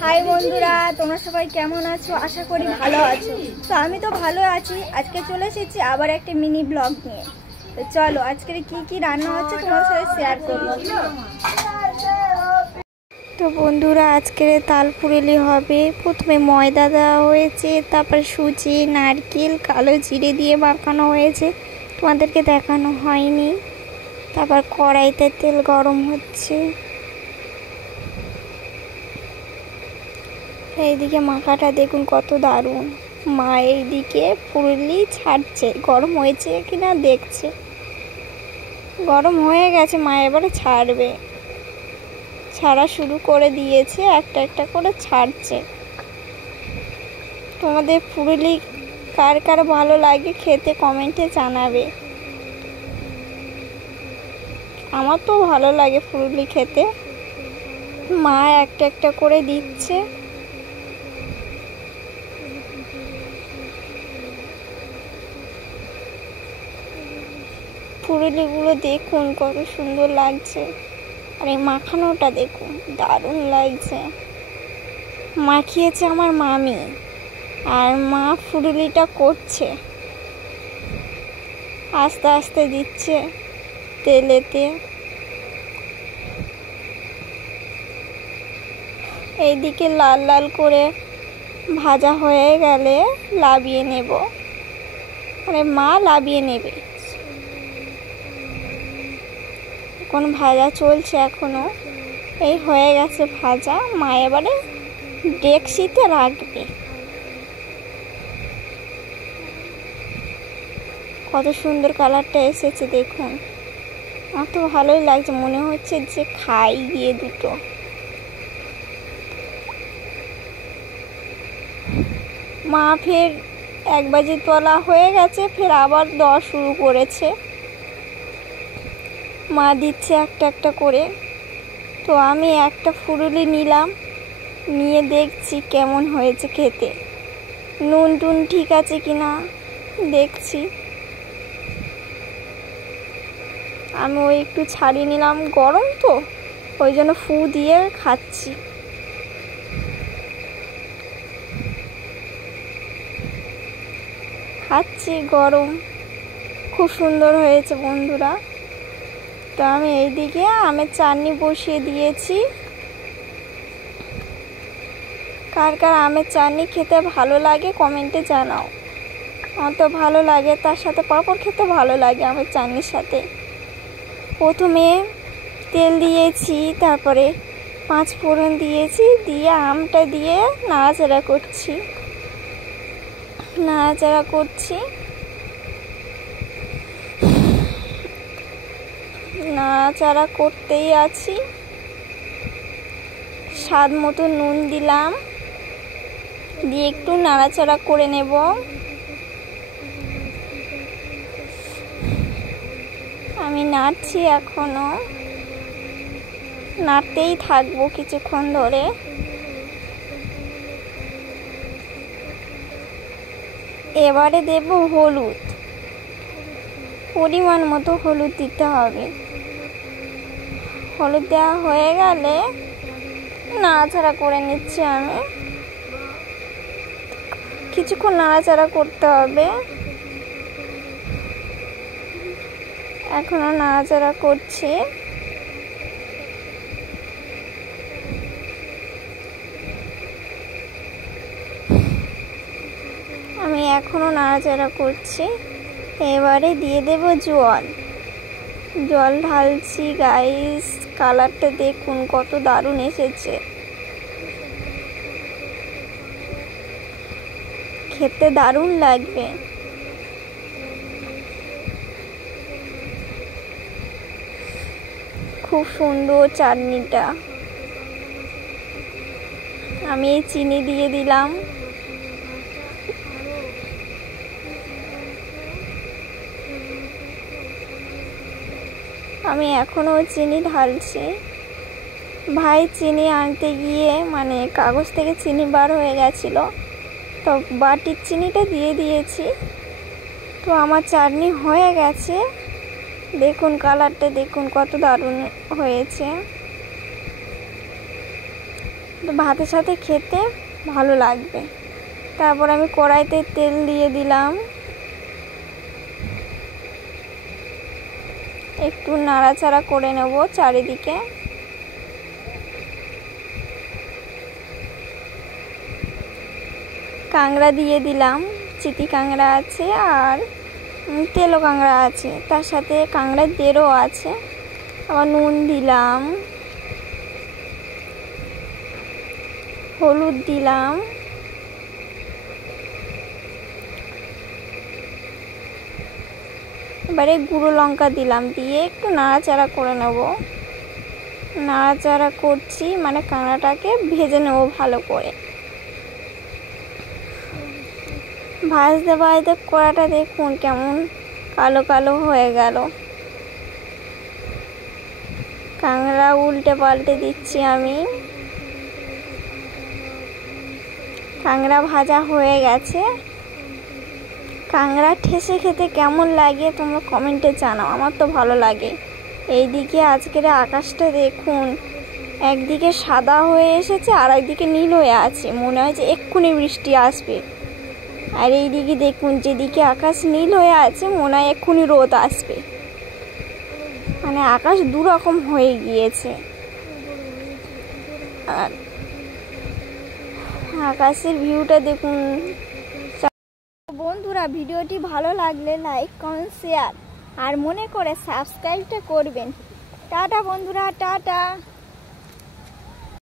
High বন্ধুরা, তোমরা সবাই কেমন আছো? আশা করি ভালো আছো। তো আমি তো ভালো আছি। আজকে চলে এসেছি আবার একটা মিনি ব্লগ নিয়ে। তো চলো আজকে কি কি রান্না হচ্ছে তোমাদের সাথে শেয়ার করব। তো বন্ধুরা, আজকের তালপুরেলি হবে। প্রথমে ময়দা দেওয়া হয়েছে, তারপর সুজি, নারকেল, কালো জিরে দিয়ে মাখানো হয়েছে, তোমাদেরকে দেখানো হয়নি। তারপর কড়াইতে তেল গরম হচ্ছে। এইদিকে মাখাটা দেখুন কত দারুণ। মা এইদিকে পুরুলি ছাড়ছে, গরম হয়েছে কিনা দেখছে। গরম হয়ে গেছে, মা এবারে ছাড়বে। ছাড়া শুরু করে দিয়েছে, একটা একটা করে ছাড়ছে। তোমাদের পুরুলি কার কার ভালো লাগে খেতে কমেন্টে জানাবে। আমার তো ভালো লাগে পুরুলি খেতে। মা একটা একটা করে দিচ্ছে। পুরুলিগুলো দেখুন কত সুন্দর লাগছে। আর এই মাখানোটা দেখুন, দারুণ লাগছে। মাখিয়েছে আমার মামি, আর মা পুরুলিটা করছে। আস্তে আস্তে দিচ্ছে তেলেতে। এইদিকে লাল লাল করে ভাজা হয়ে গেলে লাবিয়ে নেব, মানে মা লাবিয়ে নেবে। এখন ভাজা চলছে এখনো। এই হয়ে গেছে ভাজা, মা এবারে ডেকচিতে রাখবে। কত সুন্দর কালারটা এসেছে দেখুন। আমার তো ভালোই লাগছে, মনে হচ্ছে যে খাই গিয়ে দুটো। মা ফের 1 বাজে তোলা হয়ে গেছে, ফের আবার দেওয়া শুরু করেছে। মা দিচ্ছে একটা একটা করে। তো আমি একটা ফুরুলি নিলাম, নিয়ে দেখছি কেমন হয়েছে খেতে। নুন টুন ঠিক আছে কিনা দেখছি। আমি ওই একটু ছাড়িয়ে নিলাম, গরম তো ওই জন্য ফু দিয়ে খাচ্ছি। গরম, খুব সুন্দর হয়েছে বন্ধুরা। তো আমি এইদিকে আমের চাটনি বসিয়ে দিয়েছি। কার কার আমের চাটনি খেতে ভালো লাগে কমেন্টে জানাও। আমার তো ভালো লাগে, তার সাথে পাঁপড় খেতে ভালো লাগে আমের চাটনির সাথে। প্রথমে তেল দিয়েছি, তারপরে 5 ফোড়ন দিয়েছি, দিয়ে আমটা দিয়ে নাড়াচাড়া করছি। নাড়াচাড়া করতেই আছি। স্বাদ মতো নুন দিলাম, দিয়ে একটু নাড়াচাড়া করে নেব। আমি নাড়ছি, এখনো নাড়তেই থাকবো কিছুক্ষণ ধরে। এবারে দেব হলুদ, পরিমাণ মতো হলুদ দিতে হবে। হলুদ দেওয়া হয়ে গেলে নাড়াচাড়া করে নিচ্ছি আমি। কিছুক্ষণ নাড়াচাড়া করতে হবে। এখনো নাড়াচাড়া করছি। আমি এখনো নাড়াচাড়া করছি। এবারে দিয়ে দেব জল ঢালছি। গাইস, কালারটা দেখুন কত দারুণ এসেছে। খেতে দারুণ লাগবে। খুব সুন্দর চাটনিটা। আমি চিনি দিয়ে দিলাম। আমি এখনো চিনি ঢালছি। ভাই চিনি আনতে গিয়ে মানে কাগজ থেকে চিনি বার হয়ে গেছিলো, তো বাটির চিনিটা দিয়ে দিয়েছি। তো আমার চাটনি হয়ে গেছে। দেখুন কালারটা দেখুন কত দারুণ হয়েছে। ভাতের সাথে খেতে ভালো লাগবে। তারপর আমি কড়াইতে তেল দিয়ে দিলাম, একটু নাড়াচাড়া করে নেব চারিদিকে। কাঁকড়া দিয়ে দিলাম, চিতি কাঁকড়া আছে আর তেলো কাঁকড়া আছে, তার সাথে কাঁকড়ার দেরও আছে। আবার নুন দিলাম, হলুদ দিলাম, এবারে গুঁড়ো লঙ্কা দিলাম, দিয়ে একটু নাড়াচাড়া করে নেব। নাড়াচাড়া করছি মানে কাঁকড়াটাকে ভেজে নেব ভালো করে। ভাজতে ভাজতে কড়াটা দেখুন কেমন কালো কালো হয়ে গেল। কাঁকড়া উল্টে পাল্টে দিচ্ছি আমি। কাঁকড়া ভাজা হয়ে গেছে। কাঁকড়া ঠেসে খেতে কেমন লাগে তোমরা কমেন্টে জানাও, আমার তো ভালো লাগে। এইদিকে আজকের আকাশটা দেখুন, একদিকে সাদা হয়ে এসেছে আর একদিকে নীল হয়ে আছে, মনে হয় যে এক্ষুনি বৃষ্টি আসবে। আর এইদিকে দেখুন, যেদিকে আকাশ নীল হয়ে আছে মনে হয় এক্ষুনি রোদ আসবে, মানে আকাশ দুরকম হয়ে গিয়েছে। আর আকাশের ভিউটা দেখুন। বন্ধুরা, ভিডিওটি ভালো লাগলে লাইক, কমেন্ট, শেয়ার আর মনে করে সাবস্ক্রাইবটা করবেন। টাটা বন্ধুরা, টাটা।